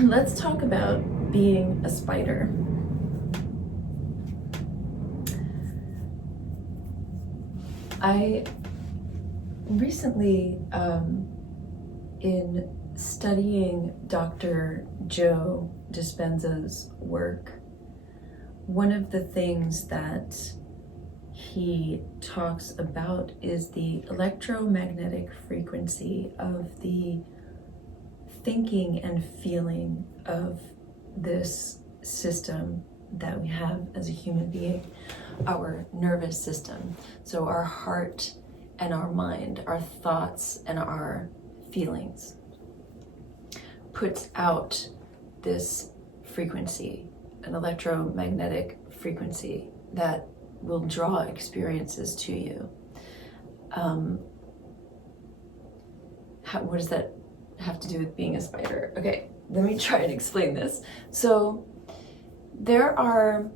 let's talk about being a spider. I recently, in studying Dr. Joe Dispenza's work, one of the things that he talks about is the electromagnetic frequency of the thinking and feeling of this system that we have as a human being, our nervous system. So our heart and our mind, our thoughts and our feelings, puts out this frequency, an electromagnetic frequency that will draw experiences to you. What does that have to do with being a spider? Okay, let me try and explain this. So there are,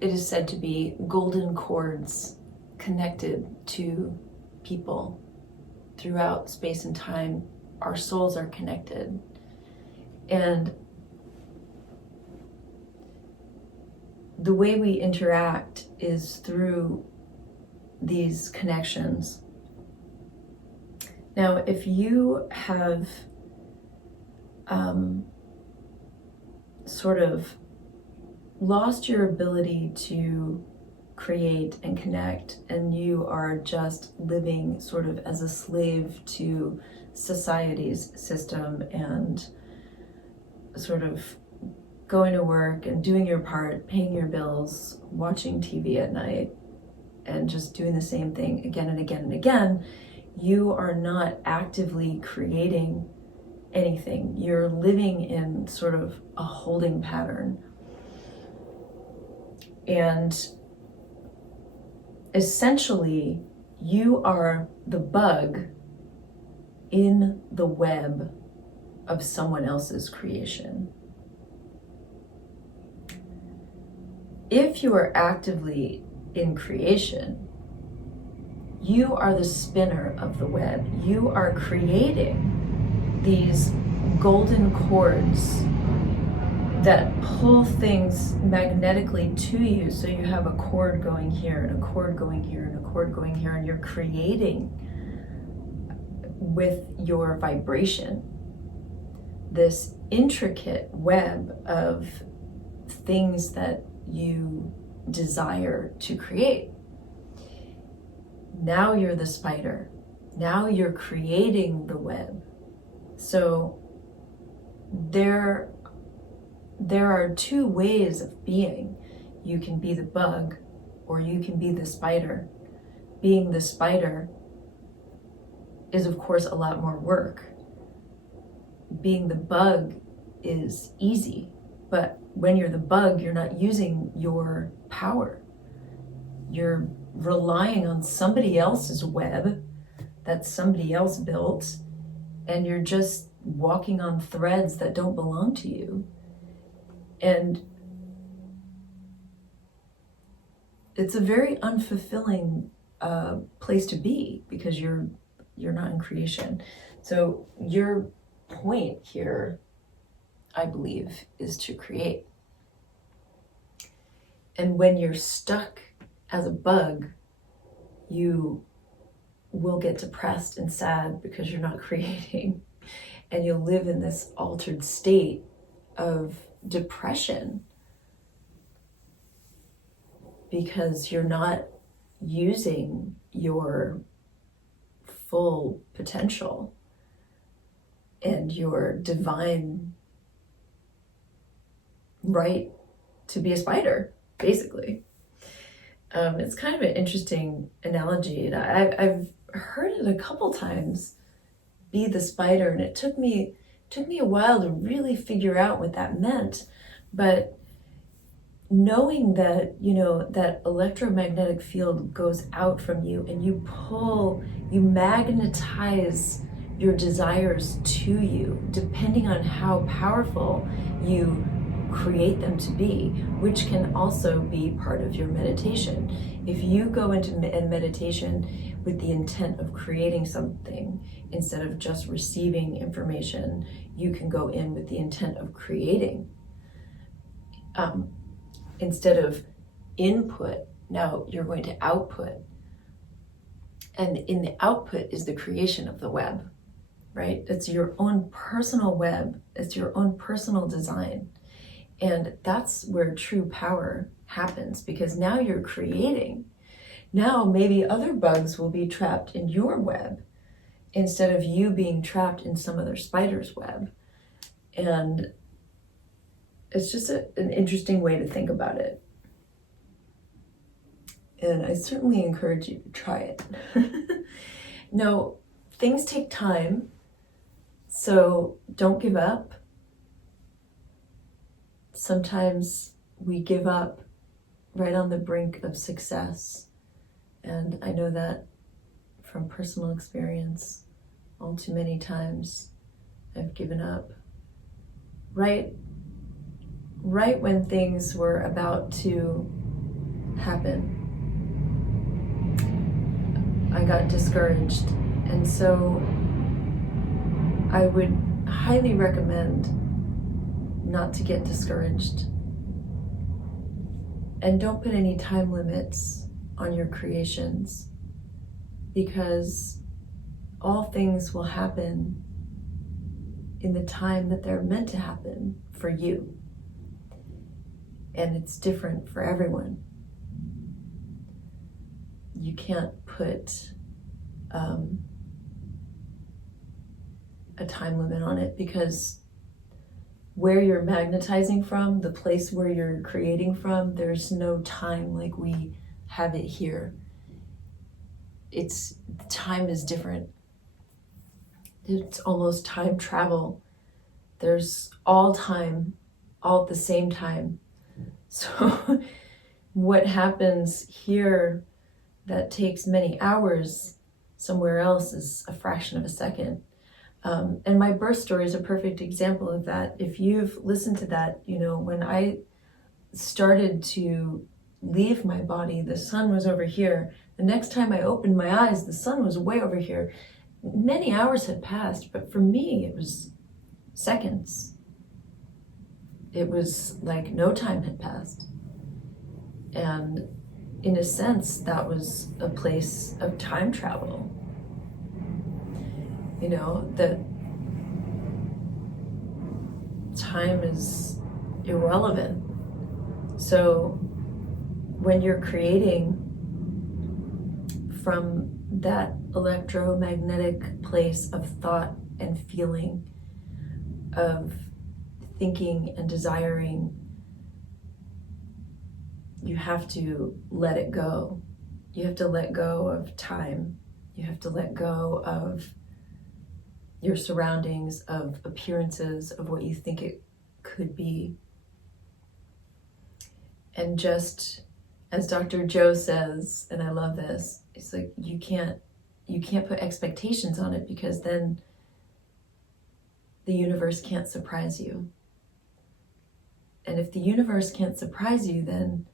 it is said to be golden cords connected to people throughout space and time. Our souls are connected. And the way we interact is through these connections. Now, if you have sort of lost your ability to create and connect, and you are just living sort of as a slave to society's system and sort of going to work and doing your part, paying your bills, watching TV at night, and just doing the same thing again and again and again, you are not actively creating anything. You're living in sort of a holding pattern. And essentially, you are the bug in the web of someone else's creation. If you are actively in creation, you are the spinner of the web. You are creating these golden cords that pull things magnetically to you. So you have a cord going here and a cord going here and a cord going here, and you're creating with your vibration this intricate web of things that you desire to create. Now you're the spider. Now you're creating the web. So there are two ways of being. You can be the bug, or you can be the spider. Being the spider is, of course, a lot more work. Being the bug is easy, but when you're the bug, you're not using your power. You're relying on somebody else's web that somebody else built, and you're just walking on threads that don't belong to you. And it's a very unfulfilling place to be, because you're not in creation. So your point here, I believe, is to create. And when you're stuck as a bug, you will get depressed and sad because you're not creating, and you'll live in this altered state of depression because you're not using your full potential and your divine right to be a spider, basically. It's kind of an interesting analogy, and I've heard it a couple times, be the spider, and it took me a while to really figure out what that meant. But knowing that, that electromagnetic field goes out from you, and you magnetize your desires to you, depending on how powerful you create them to be, which can also be part of your meditation. If you go into meditation with the intent of creating something instead of just receiving information, you can go in with the intent of creating. Instead of input, now you're going to output. And in the output is the creation of the web, right? It's your own personal web. It's your own personal design. And that's where true power happens, because now you're creating. Now maybe other bugs will be trapped in your web instead of you being trapped in some other spider's web. And it's just an interesting way to think about it. And I certainly encourage you to try it. Now, things take time, so don't give up. Sometimes we give up right on the brink of success. And I know that from personal experience. All too many times I've given up. Right when things were about to happen, I got discouraged. And so I would highly recommend not to get discouraged. And don't put any time limits on your creations, because all things will happen in the time that they're meant to happen for you. And it's different for everyone. You can't put a time limit on it, because where you're magnetizing from, the place where you're creating from, there's no time like we have it here. Time is different. It's almost time travel. There's all time, all at the same time. So what happens here that takes many hours somewhere else is a fraction of a second. And my birth story is a perfect example of that. If you've listened to that, when I started to leave my body, the sun was over here. The next time I opened my eyes, the sun was way over here. Many hours had passed, but for me, it was seconds. It was like no time had passed. And in a sense, that was a place of time travel. That time is irrelevant. So when you're creating from that electromagnetic place of thought and feeling, of thinking and desiring, you have to let it go. You have to let go of time. You have to let go of your surroundings, of appearances, of what you think it could be. And just as Dr. Joe says, and I love this, it's like you can't put expectations on it, because then the universe can't surprise you. And if the universe can't surprise you, then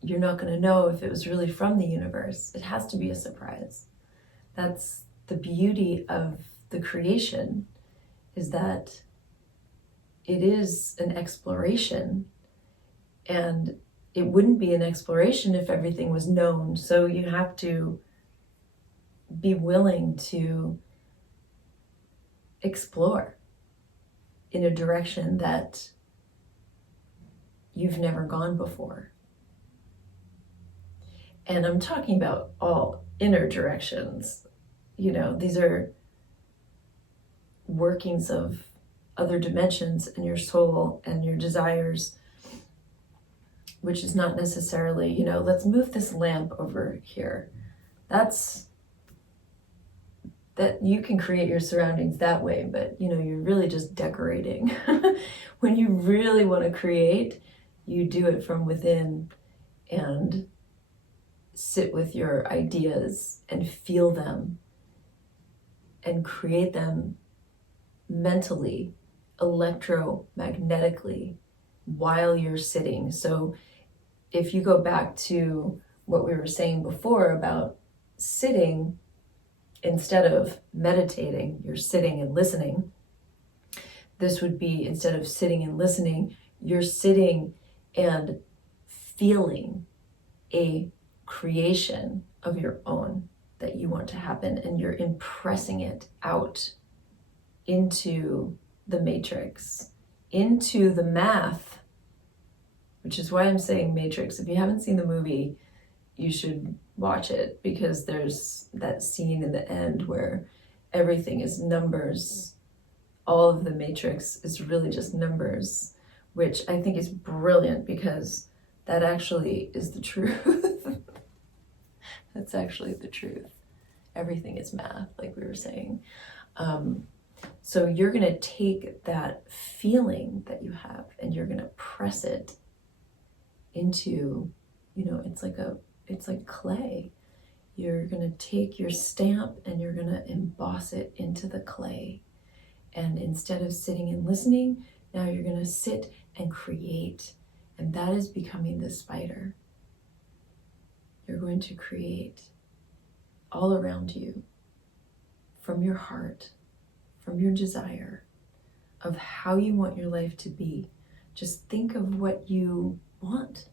you're not going to know if it was really from the universe. It has to be a surprise. That's the beauty of the creation, is that it is an exploration, and it wouldn't be an exploration if everything was known. So you have to be willing to explore in a direction that you've never gone before. And I'm talking about all inner directions. These are workings of other dimensions in your soul and your desires, which is not necessarily, let's move this lamp over here. That you can create your surroundings that way, but you're really just decorating. When you really want to create, you do it from within and sit with your ideas and feel them and create them mentally electromagnetically while you're sitting. So if you go back to what we were saying before about sitting, instead of meditating, you're sitting and listening. This would be, instead of sitting and listening, you're sitting and feeling a creation of your own that you want to happen, and you're impressing it out into the matrix, into the math, which is why I'm saying matrix. If you haven't seen the movie, you should watch it, because there's that scene in the end where everything is numbers. All of the matrix is really just numbers, which I think is brilliant, because that actually is the truth. That's actually the truth. Everything is math, like we were saying. So you're going to take that feeling that you have and you're going to press it into, it's like clay. You're going to take your stamp and you're going to emboss it into the clay. And instead of sitting and listening, now you're going to sit and create. And that is becoming the spider. You're going to create all around you, from your heart, from your desire of how you want your life to be. Just think of what you want.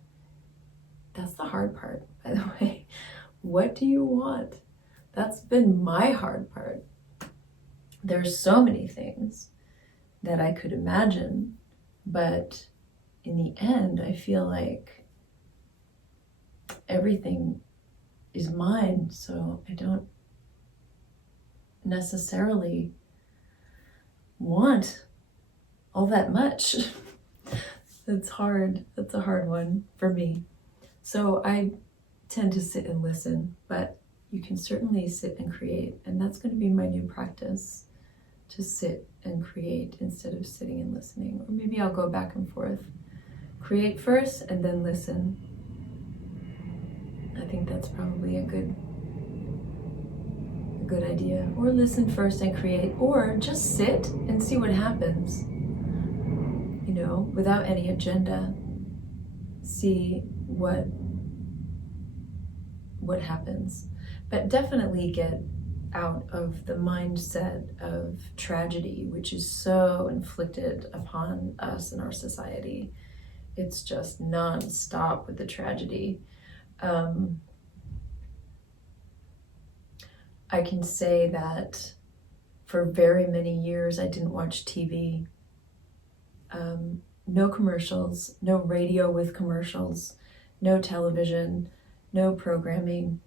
That's the hard part, by the way. What do you want? That's been my hard part. There's so many things that I could imagine, but in the end, I feel like everything is mine, so I don't necessarily want all that much. It's hard. That's a hard one for me. So I tend to sit and listen, but you can certainly sit and create, and that's going to be my new practice, to sit and create instead of sitting and listening. Or maybe I'll go back and forth. Create first and then listen. I think that's probably a good idea. Or listen first and create, or just sit and see what happens. Without any agenda. See what happens. But definitely get out of the mindset of tragedy, which is so inflicted upon us and our society. It's just non-stop with the tragedy. I can say that for very many years I didn't watch TV. No commercials, no radio with commercials, no television, no programming.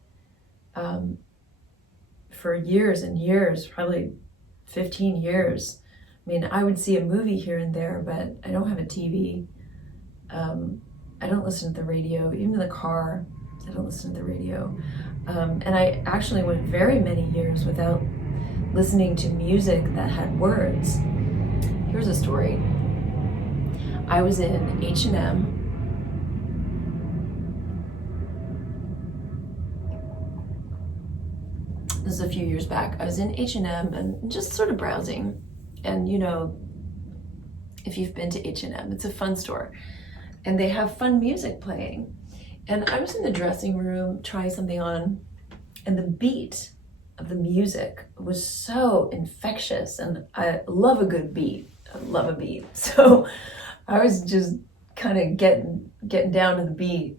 For years and years, probably 15 years. I mean, I would see a movie here and there, but I don't have a TV. I don't listen to the radio, even in the car. I don't listen to the radio. And I actually went very many years without listening to music that had words. Here's a story. I was in H&M. This is a few years back. I was in H&M and just sort of browsing. And if you've been to H&M, it's a fun store. And they have fun music playing. And I was in the dressing room trying something on, and the beat of the music was so infectious. And I love a good beat. I love a beat. So I was just kind of getting down to the beat.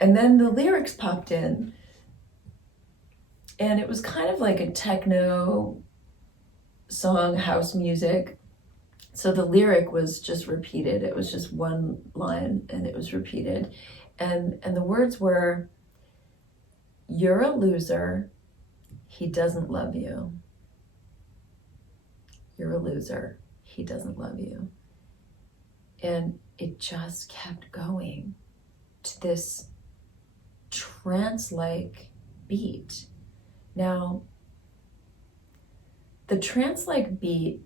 And then the lyrics popped in. And it was kind of like a techno song, house music. So the lyric was just repeated. It was just one line and it was repeated. And the words were, "You're a loser. He doesn't love you. You're a loser. He doesn't love you." And it just kept going to this trance-like beat. Now, the trance-like beat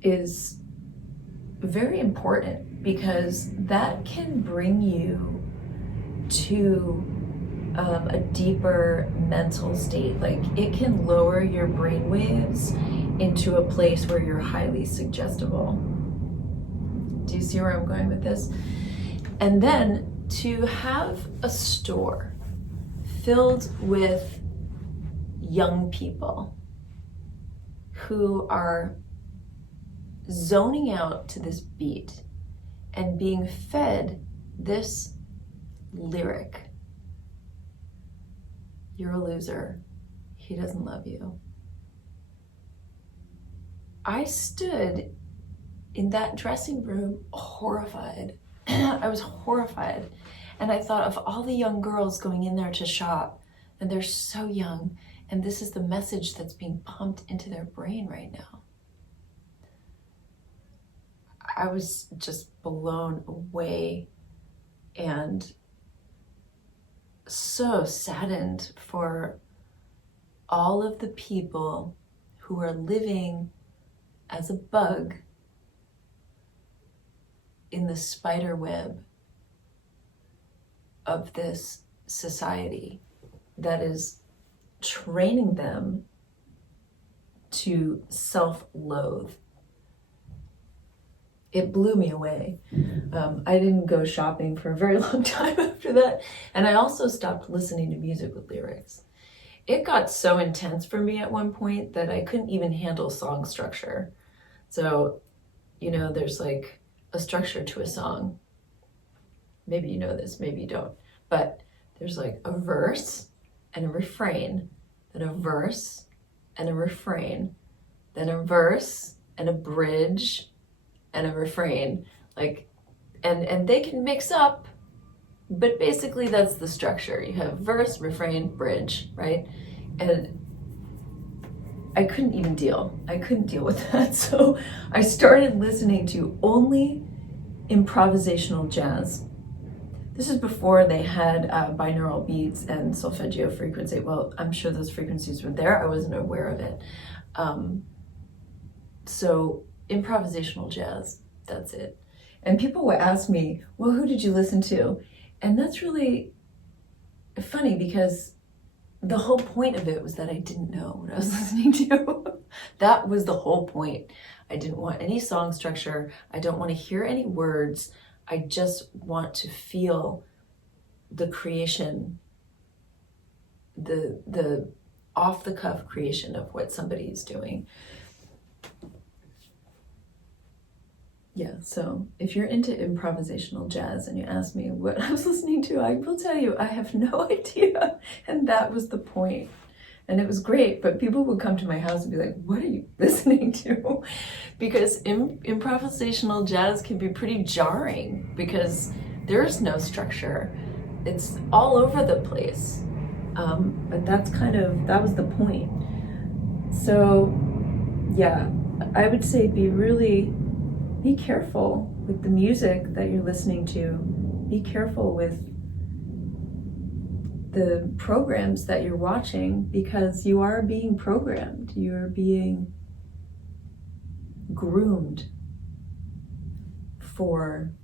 is very important because that can bring you to a deeper mental state. Like it can lower your brain waves into a place where you're highly suggestible. Do you see where I'm going with this? And then to have a store filled with young people who are zoning out to this beat and being fed this lyric. You're a loser. He doesn't love you. I stood in that dressing room horrified. I was horrified. And I thought of all the young girls going in there to shop, and they're so young, and this is the message that's being pumped into their brain right now. I was just blown away and so saddened for all of the people who are living as a bug in the spider web of this society that is training them to self-loathe. It blew me away. I didn't go shopping for a very long time after that. And I also stopped listening to music with lyrics. It got so intense for me at one point that I couldn't even handle song structure. So, you know, there's like a structure to a song. Maybe you know this, maybe you don't. But there's like a verse and a refrain, then a verse and a refrain, then a verse and a bridge and a refrain, like, and they can mix up, but basically that's the structure. You have verse, refrain, bridge, right? And I couldn't deal with that. So I started listening to only improvisational jazz. This is before they had binaural beats and solfeggio frequency. Well, I'm sure those frequencies were there. I wasn't aware of it. So improvisational jazz, that's it. And people would ask me, well, who did you listen to? And that's really funny because the whole point of it was that I didn't know what I was listening to. That was the whole point. I didn't want any song structure. I don't want to hear any words. I just want to feel the creation, the off-the-cuff creation of what somebody is doing. Yeah, so if you're into improvisational jazz and you ask me what I was listening to, I will tell you I have no idea. And that was the point. And it was great, but people would come to my house and be like, what are you listening to? Because improvisational jazz can be pretty jarring because there's no structure. It's all over the place. But that was the point. So yeah, I would say be careful with the music that you're listening to. Be careful with the programs that you're watching because you are being programmed. You're being groomed for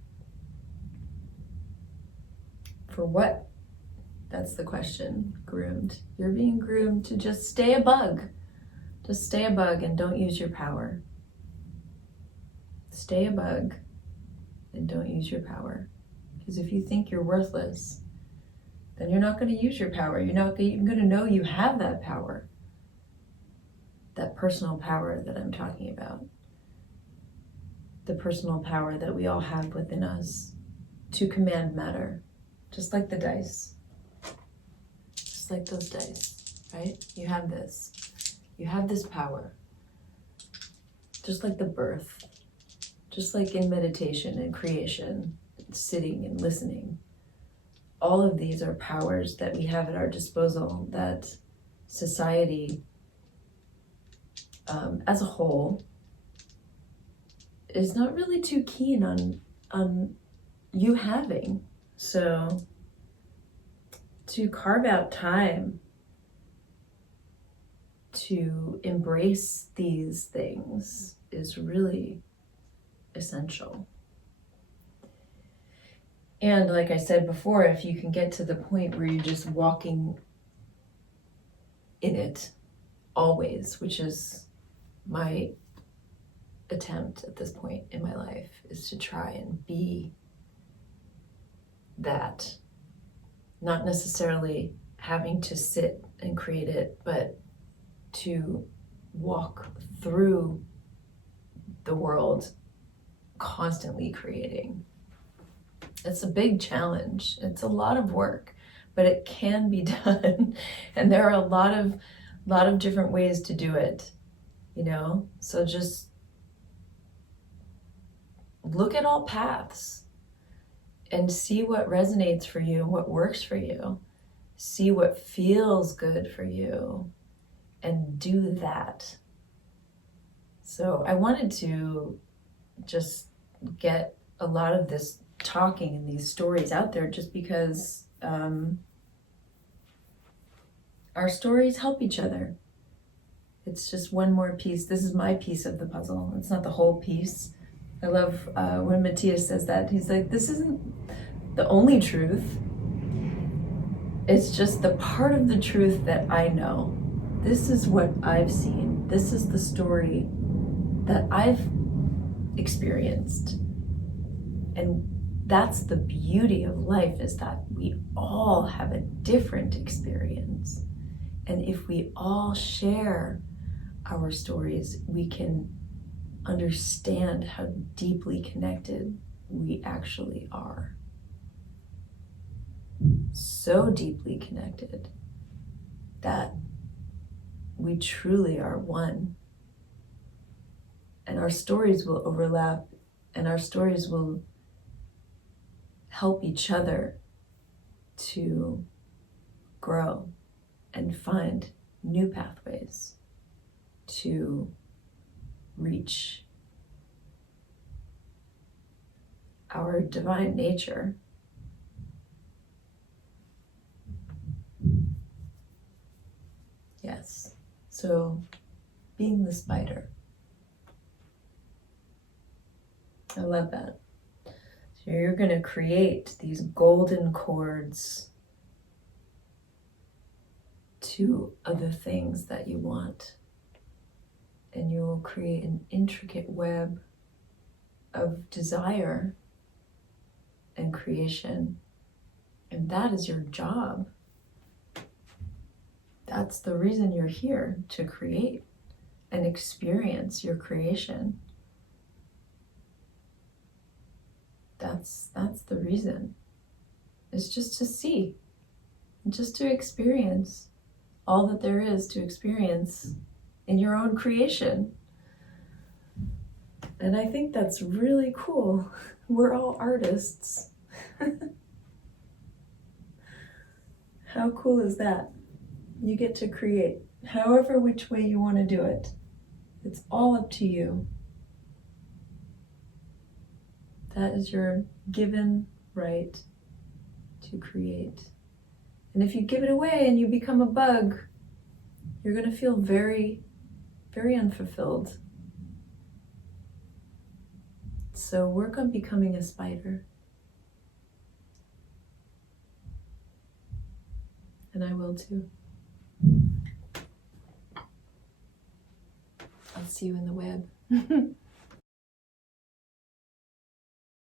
what? That's the question. Groomed. You're being groomed to just stay a bug. Just stay a bug and don't use your power. Stay a bug and don't use your power. Because if you think you're worthless, then you're not going to use your power. You're not even going to know you have that power. That personal power that I'm talking about. The personal power that we all have within us to command matter. Just like the dice. Just like those dice, right? You have this. You have this power. Just like the birth. Just like in meditation and creation, sitting and listening. All of these are powers that we have at our disposal that society as a whole is not really too keen on you having. So to carve out time to embrace these things is really essential. And like I said before, if you can get to the point where you're just walking in it always, which is my attempt at this point in my life, is to try and be that, not necessarily having to sit and create it, but to walk through the world constantly creating. It's a big challenge. It's a lot of work, but it can be done. And there are a lot of different ways to do it, you know? So just look at all paths and see what resonates for you, what works for you. See what feels good for you and do that. So I wanted to just get a lot of this talking and these stories out there, just because our stories help each other. It's just one more piece. This is my piece of the puzzle. It's not the whole piece. I love when Matthias says that. He's like, this isn't the only truth. It's just the part of the truth that I know. This is what I've seen. This is the story that I've experienced. And that's the beauty of life, is that we all have a different experience. And if we all share our stories, we can understand how deeply connected we actually are. So deeply connected that we truly are one. And our stories will overlap, and our stories will help each other to grow and find new pathways to reach our divine nature. Yes. So being the spider. I love that. So you're going to create these golden cords to other things that you want. And you will create an intricate web of desire and creation. And that is your job. That's the reason you're here, to create and experience your creation. That's the reason. It's just to see, just to experience all that there is to experience in your own creation. And I think that's really cool. We're all artists. How cool is that? You get to create however which way you want to do it. It's all up to you. That is your given right to create. And if you give it away and you become a bug, you're going to feel very, very unfulfilled. So work on becoming a spider. And I will too. I'll see you in the web.